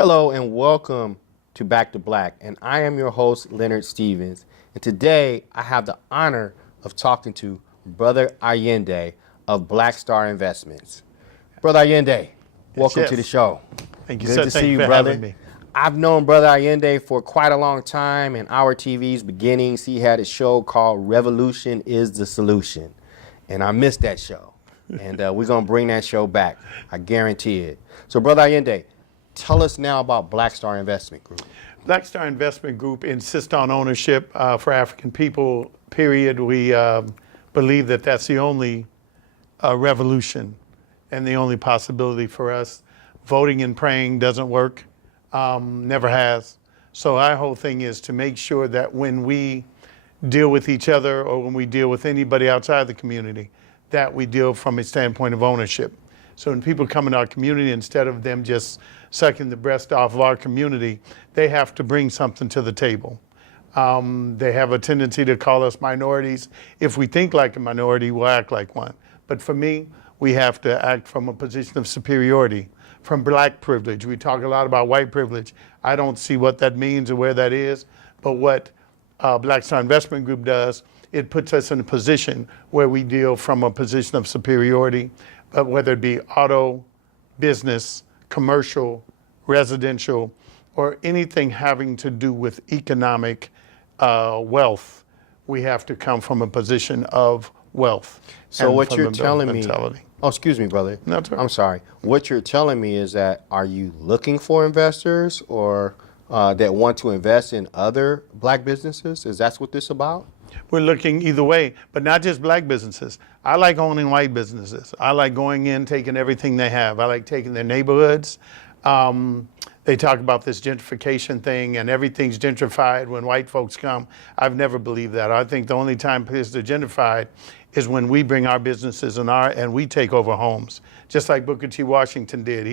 Hello and welcome to Back to Black, and I am your host, Leonard Stevens. And today I have the honor of talking to Brother Allende of Black Star Investments. Brother Allende, welcome to the show. Thank you, Good sir. to Thank see you, for brother. having me. I've known Brother Allende for quite a long time. In our TV's beginnings, he had a show called Revolution is the Solution, and I missed that show. And we're going to bring that show back. I guarantee it. So, Brother Allende, tell us now about Black Star Investment Group. Black Star Investment Group insists on ownership for African people, period. We believe that that's the only revolution and the only possibility for us. Voting and praying doesn't work, never has. So our whole thing is to make sure that when we deal with each other or when we deal with anybody outside the community, that we deal from a standpoint of ownership. So when people come in our community, instead of them just sucking the breast off of our community, they have to bring something to the table. They have a tendency to call us minorities. If we think like a minority, we'll act like one. But for me, we have to act from a position of superiority, from black privilege. We talk a lot about white privilege. I don't see what that means or where that is, but what Black Star Investment Group does, it puts us in a position where we deal from a position of superiority, whether it be auto, business, commercial, residential, or anything having to do with economic wealth. We have to come from a position of wealth. So what you're telling me, oh, excuse me, brother. No, that's all right. I'm sorry. What you're telling me is that are you looking for investors or that want to invest in other black businesses? Is that what this is about? We're looking either way, but not just black businesses. I like owning white businesses. I like going in, taking everything they have. I like taking their neighborhoods. They talk about this gentrification thing and everything's gentrified when white folks come. I've never believed that. I think the only time places are gentrified is when we bring our businesses and we take over homes, just like Booker T. Washington did.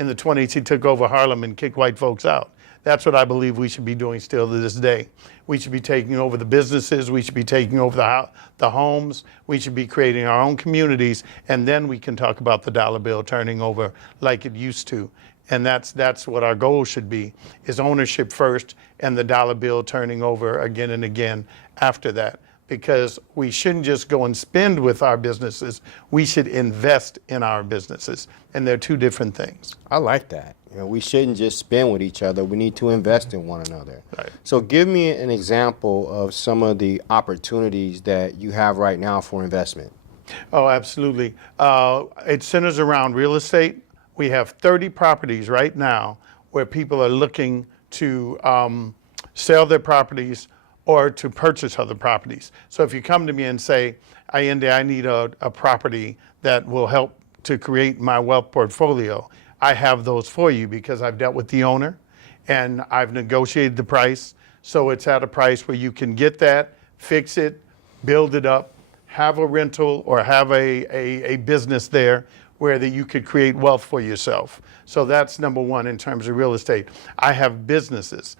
In the 20s, he took over Harlem and kicked white folks out. That's what I believe we should be doing still to this day. We should be taking over the businesses. We should be taking over the homes. We should be creating our own communities, and then we can talk about the dollar bill turning over like it used to. And that's what our goal should be, is ownership first and the dollar bill turning over again and again after that. Because we shouldn't just go and spend with our businesses. We should invest in our businesses. And they're two different things. I like that. You know, we shouldn't just spend with each other. We need to invest in one another. Right. So give me an example of some of the opportunities that you have right now for investment. Oh, absolutely. It centers around real estate. We have 30 properties right now where people are looking to sell their properties or to purchase other properties. So if you come to me and say, Allende, I need a property that will help to create my wealth portfolio, I have those for you because I've dealt with the owner and I've negotiated the price. So it's at a price where you can get that, fix it, build it up, have a rental or have a business there where that you could create wealth for yourself. So that's number one in terms of real estate. I have businesses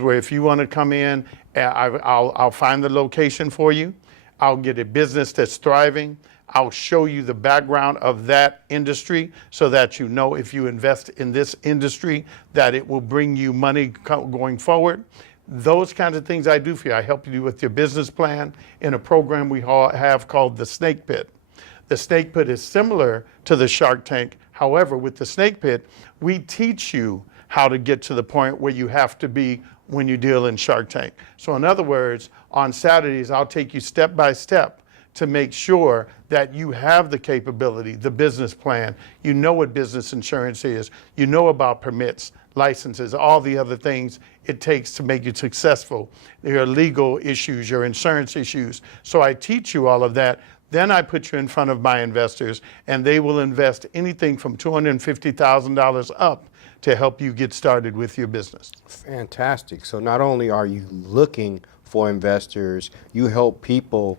where if you want to come in, I'll find the location for you. I'll get a business that's thriving. I'll show you the background of that industry so that you know if you invest in this industry that it will bring you money going forward. Those kinds of things I do for you. I help you with your business plan in a program we have called the Snake Pit. The Snake Pit is similar to the Shark Tank. However, with the Snake Pit, we teach you how to get to the point where you have to be when you deal in Shark Tank. So in other words, on Saturdays, I'll take you step by step to make sure that you have the capability, the business plan, you know what business insurance is, you know about permits, licenses, all the other things it takes to make you successful, your legal issues, your insurance issues. So I teach you all of that. Then I put you in front of my investors and they will invest anything from $250,000 up to help you get started with your business. Fantastic. So not only are you looking for investors, you help people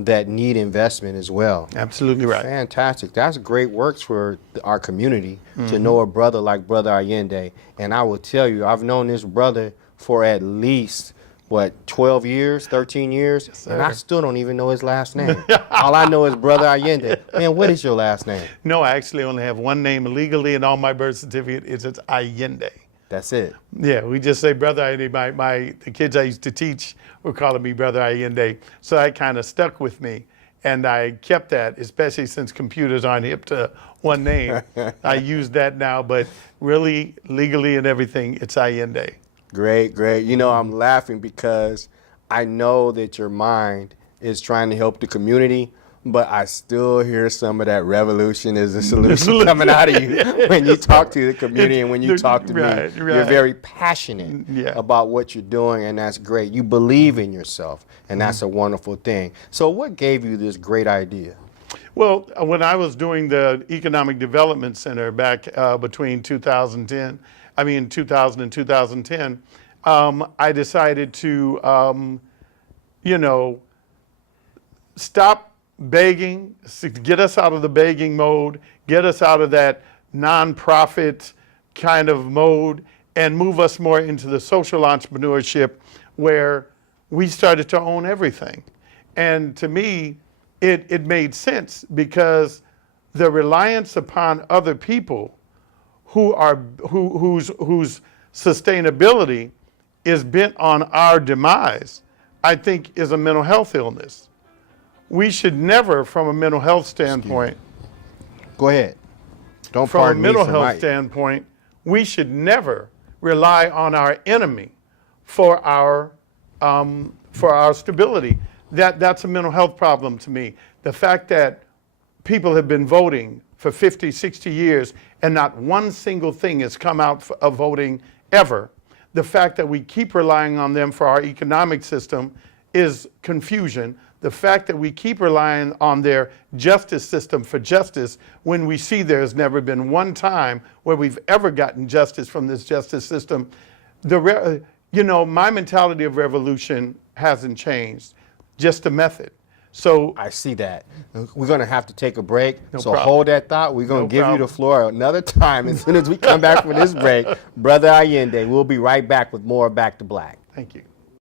that need investment as well. Absolutely right. Fantastic. That's great works for our community to know a brother like Brother Allende. And I will tell you, I've known this brother for at least what, 12 years, 13 years, sir. and I still don't even know his last name. All I know is Brother Allende. Man, what is your last name? No, I actually only have one name legally, and on my birth certificate it's Allende. That's it. Yeah, we just say Brother Allende. The kids I used to teach were calling me Brother Allende, so that kind of stuck with me, and I kept that, especially since computers aren't hip to one name. I use that now, but really, legally and everything, it's Allende. Great, great. You know, I'm laughing because I know that your mind is trying to help the community, but I still hear some of that revolution is the solution coming out of you when you talk to the community and when you talk to me. You're very passionate about what you're doing, and that's great. You believe in yourself, and that's a wonderful thing. So what gave you this great idea? Well, when I was doing the Economic Development Center back between 2000 and 2010, I decided to, stop begging, get us out of the begging mode, get us out of that nonprofit kind of mode, and move us more into the social entrepreneurship where we started to own everything. And to me, it made sense because the reliance upon other people whose sustainability is bent on our demise, I think is a mental health illness. We should never, from a mental health standpoint, go ahead. Don't from a pardon me mental for health standpoint, we should never rely on our enemy for our stability. That's a mental health problem to me. The fact that people have been voting for 50, 60 years and not one single thing has come out of voting ever. The fact that we keep relying on them for our economic system is confusion. The fact that we keep relying on their justice system for justice when we see there's never been one time where we've ever gotten justice from this justice system. My mentality of revolution hasn't changed, just the method. So I see that. We're going to have to take a break. So problem. hold that thought. We're going to give you the floor another time as soon as we come back from this break. Brother Allende, we'll be right back with more Back to Black. Thank you.